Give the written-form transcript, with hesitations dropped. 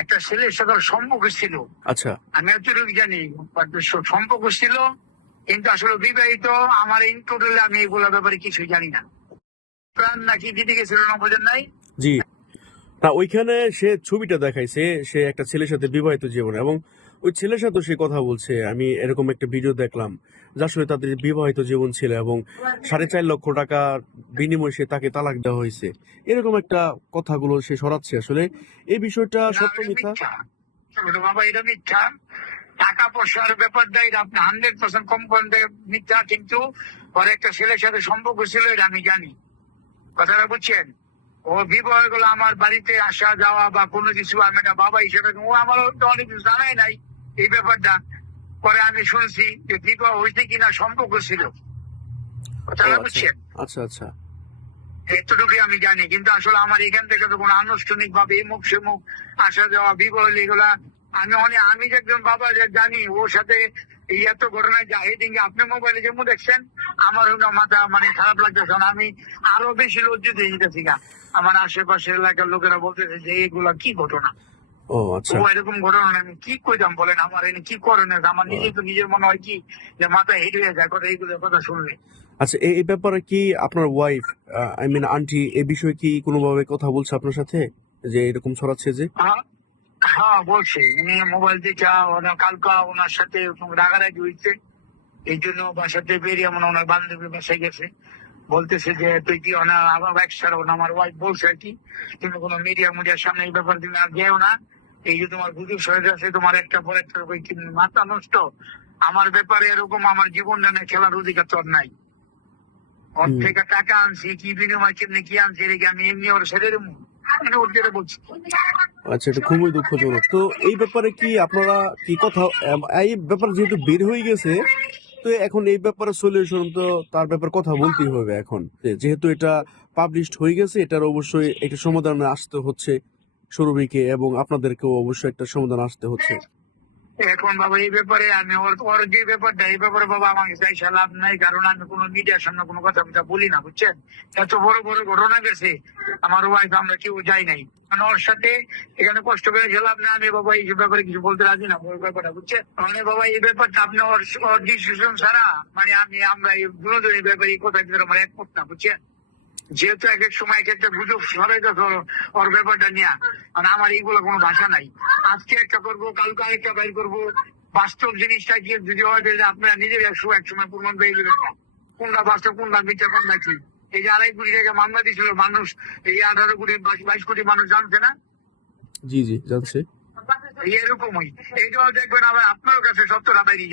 একটা ছেলের সাথে ওর সম্পর্ক ছিল। আচ্ছা। আমি এতটুকু জানি সম্পর্ক ছিল, কিন্তু আসলে বিবাহিত। আমার ইন টোটাল আমি এগুলো ব্যাপারে কিছুই জানি না। প্রাণ নাকি দিতে গেছিল না বোঝেন নাই। জি। না, ওইখানে সে ছবিটা দেখাইছে, সে একটা ছেলের সাথে বিবাহিত জীবন, এবং ওই ছেলের সাথে সে কথা বলছে। আমি এরকম একটা ভিডিও দেখলাম, যার সাথে তাদের বিবাহিত জীবন ছিল, এবং 4.5 লক্ষ টাকা বিনিময়ে সে তাকে তালাক দেওয়া হয়েছে। এরকম একটা কথাগুলো সে সরাচ্ছে। আসলে এই বিষয়টা না, সত্য এটা মিথ্যা? মিথ্যা। ছোট বাবা, এটা মিথ্যা। টাকা পয়সার ব্যাপারটা এটা আপনি 100% কম করেন মিথ্যা, কিন্তু ওর একটা ছেলের সাথে সম্পর্ক ছিল, এটা আমি জানি। কথাটা বুঝছেন? ও বিবাহ গুলো আমার বাড়িতে আসা যাওয়া বা কোনো কিছু, আমি একটা বাবা হিসেবে ও আমারও তো অনেক কিছু জানাই নাই এই ব্যাপারটা। পরে আমি শুনছি যে বিবাহ হয়েছে কিনা সম্পর্ক ছিল। ও কথাটা আচ্ছা, বুঝছেন? আচ্ছা, আচ্ছা। এতটুকুই আমি জানি, কিন্তু আসলে আমার এখান থেকে তো কোনো আনুষ্ঠানিক ভাবে মুখ সে মুখ আসা যাওয়া বিবাহ এগুলা আমি যে একজন বাবা যে জানি ওর সাথে এই এত ঘটনায় যা হেডিং আপনি মোবাইলে যেমন দেখছেন, আমার মাথা মানে খারাপ লাগতেছে না। আমি আরো বেশি লজ্জিত হয়ে যেতেছি গা। আমার আশেপাশের এলাকার লোকেরা বলতেছে যে এগুলা কি ঘটনা। ও ও আচ্ছা। এরকম ঘটনা আমি কি কইতাম বলেন, আমার এনে কি করেন, আমার নিজেই তো নিজের মনে হয় কি যে মাথা হেঁটে হয়ে যায় কথা এইগুলো কথা শুনলে। আচ্ছা, এই ব্যাপারে কি আপনার ওয়াইফ, আই মিন আন্টি, এই বিষয়ে কি কোনোভাবে কথা বলছে আপনার সাথে, যে এরকম ছড়াচ্ছে যে? হ্যাঁ, হ্যাঁ বলছে। উনি মোবাইল থেকে কালকা ওনার সাথে রাগারাগি হয়েছে, এই জন্য বাসাতে বেরিয়ে মনে ওনার বান্ধবী বাসায় গেছে। বলতেছে যে তুই কি আমার বাইক ছাড়ো না, আমার ওয়াইফ বলছে আর কি, তুমি কোনো মিডিয়ার সামনে এই ব্যাপার তুমি আর যেও না। এই যে তোমার গুজব সরে যাচ্ছে, তোমার একটা পর একটা মাথা নষ্ট। আমার ব্যাপারে এরকম আমার জীবনটা নিয়ে খেলার অধিকার তোর নাই। ওর হুম। থেকে টাকা আনছি কি বিনিময় কেমনি কি আনছি রেখে আমি এমনি ওর ছেড়ে দেবো? আমি ওর যেটা বলছি। আচ্ছা, এটা খুবই দুঃখজনক। তো এই ব্যাপারে কি আপনারা কি কথা, এই ব্যাপারে যেহেতু বের হয়ে গেছে, তো এখন এই ব্যাপারে সলিউশন তো তার ব্যাপারে কথা বলতেই হবে এখন। যেহেতু এটা পাবলিশড হয়ে গেছে, এটার অবশ্যই একটা সমাধানে আসতে হচ্ছে সুরভিকে, এবং আপনাদেরকেও অবশ্যই একটা সমাধান আসতে হচ্ছে। এখন বাবা এই ব্যাপারে আমি ওর ওর যে ব্যাপারটা এই ব্যাপারে বাবা আমাকে চাইছে লাভ নাই, কারণ আমি কোনো মিডিয়ার সামনে কোনো কথা বলি না, বুঝছেন? এত বড় বড় ঘটনা গেছে, আমার ওয়াইফ আমরা কেউ যাই নাই, মানে ওর সাথে এখানে কষ্ট করে লাভ না। আমি বাবা এই ব্যাপারে কিছু বলতে রাজি না ওর ব্যাপারটা, বুঝছেন? মানে বাবা এই ব্যাপারটা আপনি ওর ওর ডিসিশন ছাড়া মানে আমরা এই দুজনের ব্যাপারে এই কথা ভিতরে আমার একমত না, বুঝছেন? যেহেতু এক এক সময় এক একটা গুজব ছড়াই যাচ্ছে ওর ব্যাপারটা নিয়ে, মানে আমার এইগুলো কোনো ভাষা নাই। আজকে একটা করবো, কালকে আরেকটা বাইর করবো। বাস্তব জিনিসটা কি যদি হয় যে আপনারা নিজের এক সময় প্রমাণ পেয়ে যাবেন কোনটা বাস্তব কোনটা মিথ্যা কোনটা কি। এই যে 2.5 কোটি টাকা মামলা দিয়েছিল মানুষ, এই 18 কোটি 22 কোটি মানুষ জানছে না। জি, জি, জানছে। এরকমই এইটাও দেখবেন আবার আপনার কাছে সত্যটা বেরিয়ে যাবে।